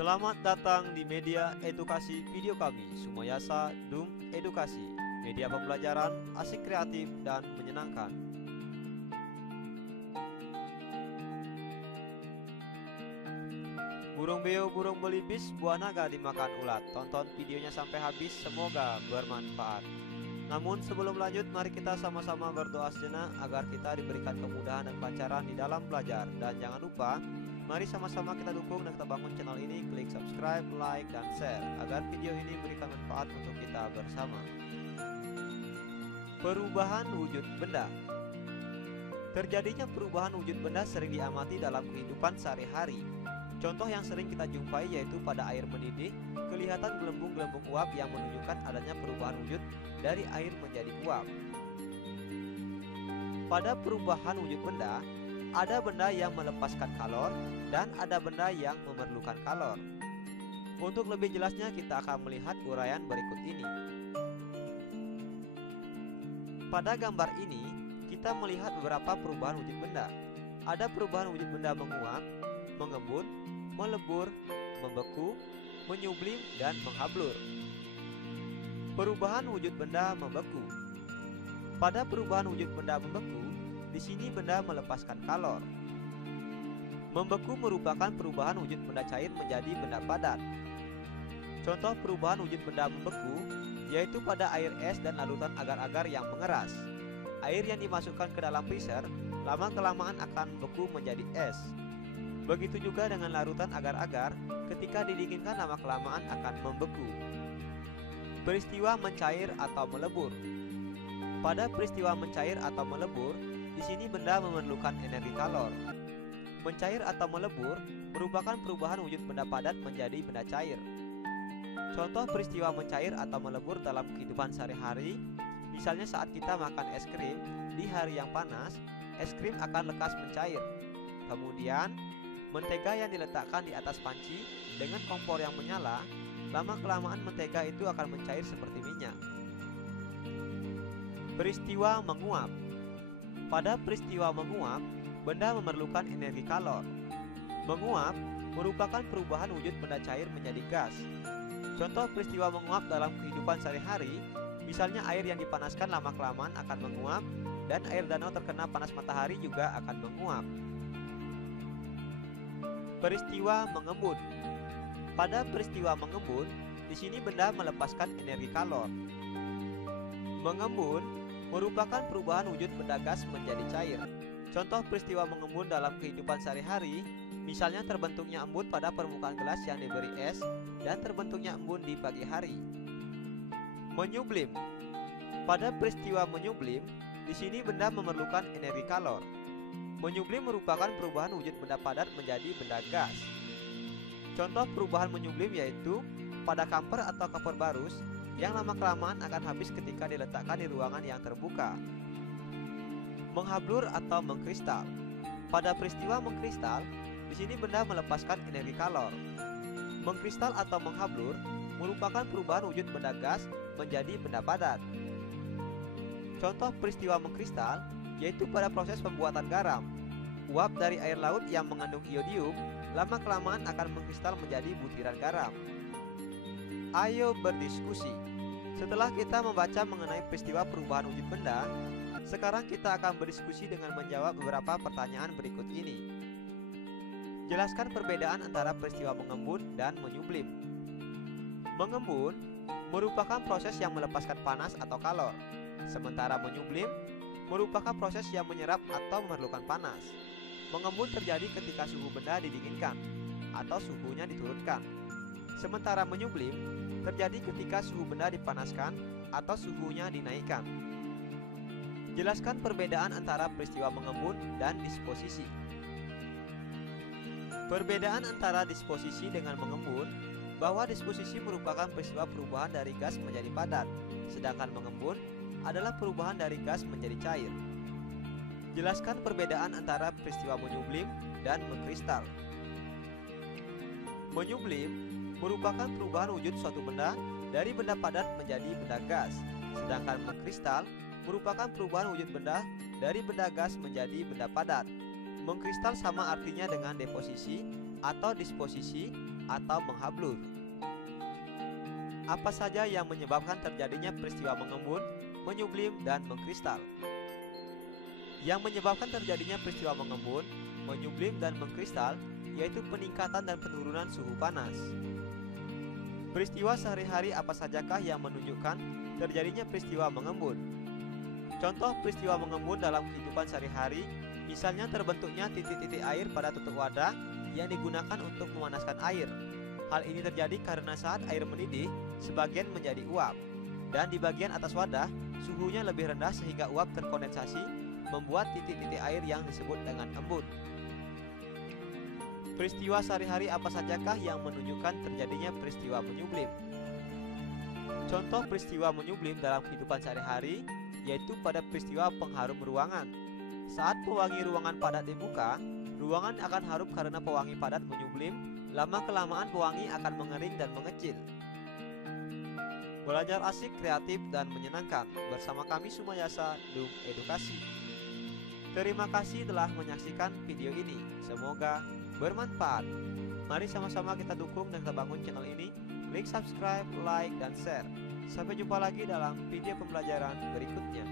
Selamat datang di media edukasi video kami, Sumayasa Dung Edukasi, media pembelajaran asik, kreatif, dan menyenangkan. Burung beo, burung belibis, buah naga dimakan ulat. Tonton videonya sampai habis, semoga bermanfaat. Namun sebelum lanjut, mari kita sama-sama berdoa sejenak agar kita diberikan kemudahan dan kelancaran di dalam belajar. Dan jangan lupa, mari sama-sama kita dukung dan kita bangun channel ini. Klik subscribe, like, dan share agar video ini memberikan manfaat untuk kita bersama. Perubahan wujud benda. Terjadinya perubahan wujud benda sering diamati dalam kehidupan sehari-hari. Contoh yang sering kita jumpai yaitu pada air mendidih, kelihatan gelembung-gelembung uap yang menunjukkan adanya perubahan wujud dari air menjadi uap. Pada perubahan wujud benda, ada benda yang melepaskan kalor dan ada benda yang memerlukan kalor. Untuk lebih jelasnya kita akan melihat uraian berikut ini. Pada gambar ini, kita melihat beberapa perubahan wujud benda. Ada perubahan wujud benda menguap, mengembun, melebur, membeku, menyublim, dan menghablur. Perubahan wujud benda membeku. Pada perubahan wujud benda membeku, di sini benda melepaskan kalor. Membeku merupakan perubahan wujud benda cair menjadi benda padat. Contoh perubahan wujud benda membeku yaitu pada air es dan larutan agar-agar yang mengeras. Air yang dimasukkan ke dalam freezer lama-kelamaan akan membeku menjadi es. Begitu juga dengan larutan agar-agar, ketika didinginkan lama-kelamaan akan membeku. Peristiwa mencair atau melebur. Pada peristiwa mencair atau melebur, di sini benda memerlukan energi kalor. Mencair atau melebur merupakan perubahan wujud benda padat menjadi benda cair. Contoh peristiwa mencair atau melebur dalam kehidupan sehari-hari, misalnya saat kita makan es krim di hari yang panas, es krim akan lekas mencair. Kemudian, mentega yang diletakkan di atas panci dengan kompor yang menyala, lama-kelamaan mentega itu akan mencair seperti minyak. Peristiwa menguap. Pada peristiwa menguap, benda memerlukan energi kalor. Menguap merupakan perubahan wujud benda cair menjadi gas. Contoh peristiwa menguap dalam kehidupan sehari-hari, misalnya air yang dipanaskan lama-kelamaan akan menguap, dan air danau terkena panas matahari juga akan menguap. Peristiwa mengembun. Pada peristiwa mengembun, di sini benda melepaskan energi kalor. Mengembun merupakan perubahan wujud benda gas menjadi cair. Contoh peristiwa mengembun dalam kehidupan sehari-hari, misalnya terbentuknya embun pada permukaan gelas yang diberi es dan terbentuknya embun di pagi hari. Menyublim. Pada peristiwa menyublim, di sini benda memerlukan energi kalor. Menyublim merupakan perubahan wujud benda padat menjadi benda gas. Contoh perubahan menyublim yaitu pada kamper atau kapur barus yang lama-kelamaan akan habis ketika diletakkan di ruangan yang terbuka. Menghablur atau mengkristal. Pada peristiwa mengkristal, di sini benda melepaskan energi kalor. Mengkristal atau menghablur merupakan perubahan wujud benda gas menjadi benda padat. Contoh peristiwa mengkristal yaitu pada proses pembuatan garam. Uap dari air laut yang mengandung iodium lama-kelamaan akan mengkristal menjadi butiran garam. Ayo berdiskusi. Setelah kita membaca mengenai peristiwa perubahan wujud benda, sekarang kita akan berdiskusi dengan menjawab beberapa pertanyaan berikut ini. Jelaskan perbedaan antara peristiwa mengembun dan menyublim. Mengembun merupakan proses yang melepaskan panas atau kalor, sementara menyublim merupakan proses yang menyerap atau memerlukan panas. Mengembun terjadi ketika suhu benda didinginkan atau suhunya diturunkan. Sementara menyublim terjadi ketika suhu benda dipanaskan atau suhunya dinaikkan. Jelaskan perbedaan antara peristiwa mengembun dan disposisi. Perbedaan antara disposisi dengan mengembun, bahwa disposisi merupakan peristiwa perubahan dari gas menjadi padat, sedangkan mengembun adalah perubahan dari gas menjadi cair. Jelaskan perbedaan antara peristiwa menyublim dan mengkristal. Menyublim merupakan perubahan wujud suatu benda dari benda padat menjadi benda gas, sedangkan mengkristal merupakan perubahan wujud benda dari benda gas menjadi benda padat. Mengkristal sama artinya dengan deposisi atau disposisi atau menghablur. Apa saja yang menyebabkan terjadinya peristiwa mengembun, menyublim, dan mengkristal? Yang menyebabkan terjadinya peristiwa mengembun, menyublim, dan mengkristal yaitu peningkatan dan penurunan suhu panas. Peristiwa sehari-hari apa sajakah yang menunjukkan terjadinya peristiwa mengembun? Contoh peristiwa mengembun dalam kehidupan sehari-hari, misalnya terbentuknya titik-titik air pada tutup wadah yang digunakan untuk memanaskan air. Hal ini terjadi karena saat air mendidih, sebagian menjadi uap, dan di bagian atas wadah, suhunya lebih rendah sehingga uap terkondensasi, membuat titik-titik air yang disebut dengan embun. Peristiwa sehari-hari apa sajakah yang menunjukkan terjadinya peristiwa menyublim? Contoh peristiwa menyublim dalam kehidupan sehari-hari yaitu pada peristiwa pengharum ruangan. Saat pewangi ruangan padat dibuka, ruangan akan harum karena pewangi padat menyublim. Lama-kelamaan pewangi akan mengering dan mengecil. Belajar asik, kreatif, dan menyenangkan bersama kami Sumayasa Dung Edukasi. Terima kasih telah menyaksikan video ini. Semoga bermanfaat. Mari sama-sama kita dukung dan kita bangun channel ini. Klik subscribe, like, dan share. Sampai jumpa lagi dalam video pembelajaran berikutnya.